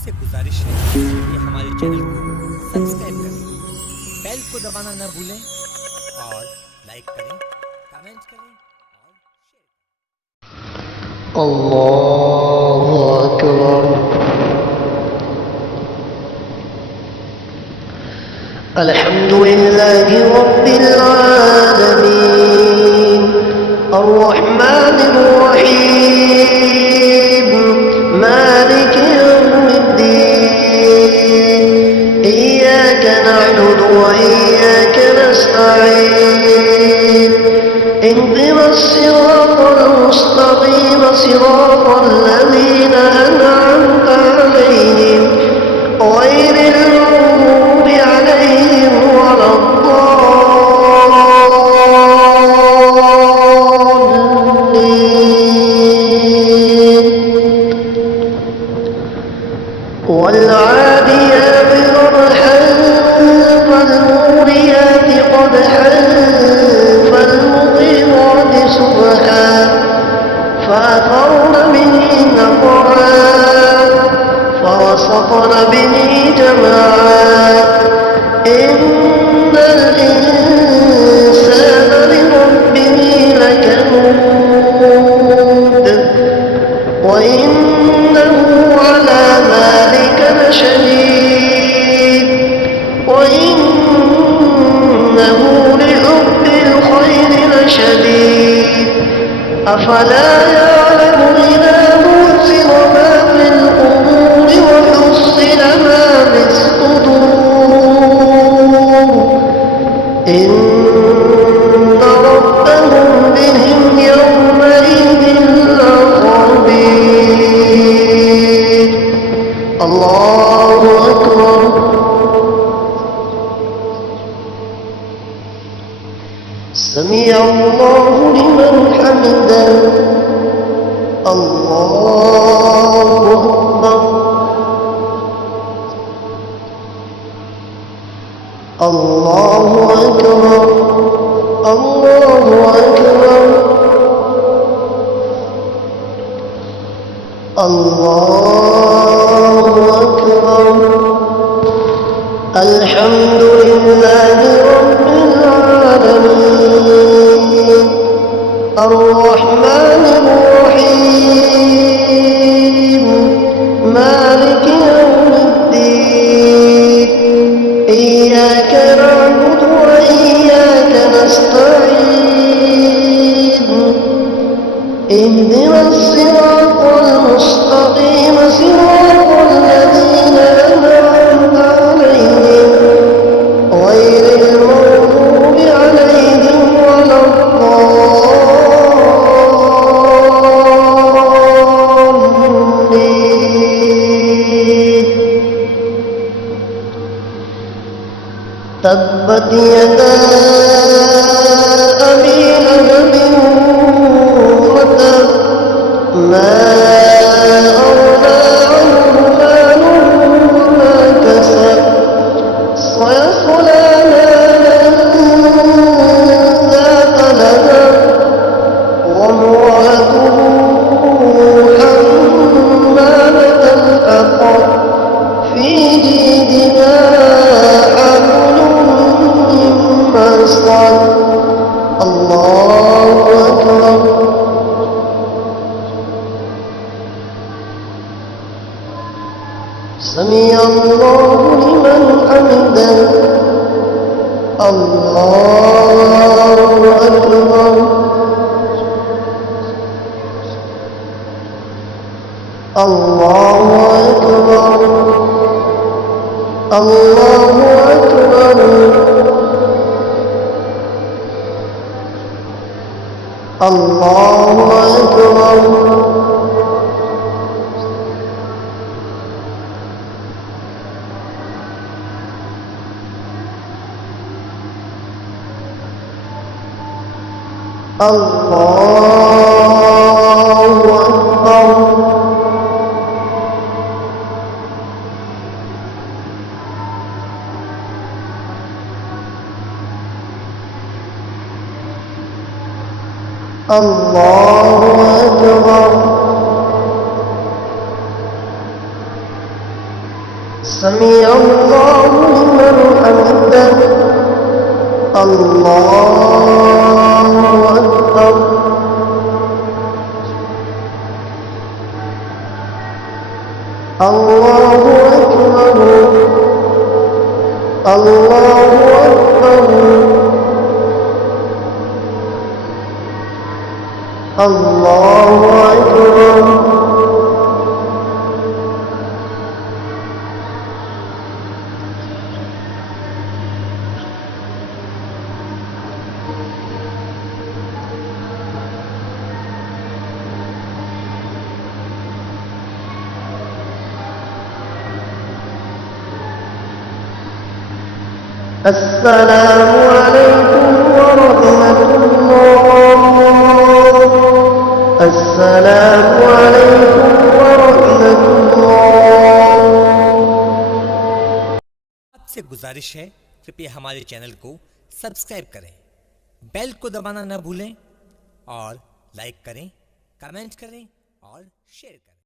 आपसे गुजारिश है कि हमारे चैनल को सब्सक्राइब करें, बेल को दबाना न भूलें और लाइक करें, कमेंट करें और शेयर। अल्लाहु अकबर। अल्हम्दुलिल्लाहि रब्बिल आलमीन अर्रहमानिर रहीम मालिकि यौमिद्दीन इय्याका नअबुदु व इय्याका नस्तa'ीन इहदिनस सिरातल मुस्तक़ीम सिरातल लज़ीना अन'अमता अलैहिम गैरिल मग़्दूबि अलैहिम वलद्दाल्लीन والعاديات ضبحا فالموريات قدحا فالمغيرات صبحا فأثرن به نقعا فوسطن به جمعا إن الإنسان لربه لكنود وإنه على ذلك لشهيد وإنه لحب الخير لشديد أفلا يعلم إذا بعثر ما في القبور وحصل ما في الصدور إن ربهم بهم يومئذ لخبير. الله أكبر. سمع الله لمن حمده. الله أكبر. الله أكبر. الله أكبر. الله أكبر. الحمد لله رب العالمين الرحمن الرحيم مالك يوم الدين إياك نعبد وإياك نستعين اهدنا الصراط المستقيم صراط الذين أنعمت عليهم غير المغضوب عليهم ولا الضالين. تبت يدا أبي لهب وتب ما أغنى عنه ماله وما كسب سيصلى نارا ذات لهب وامرأته حمالة الحطب في جيدها حبل من مسد. الله أكبر. سمع الله لمن حمده. الله أكبر. الله أكبر. الله أكبر. الله أكبر. الله أكبر. الله أكبر. سمع الله لمن حمده الله أكبر الله أكبر الله أكبر الله أكبر السلام عليكم ورحمة الله السلام عليكم ورحمة الله आपसे गुजारिश है कृपया हमारे चैनल को सब्सक्राइब करें, बेल को दबाना न भूलें और लाइक करें, कमेंट करें और शेयर करें।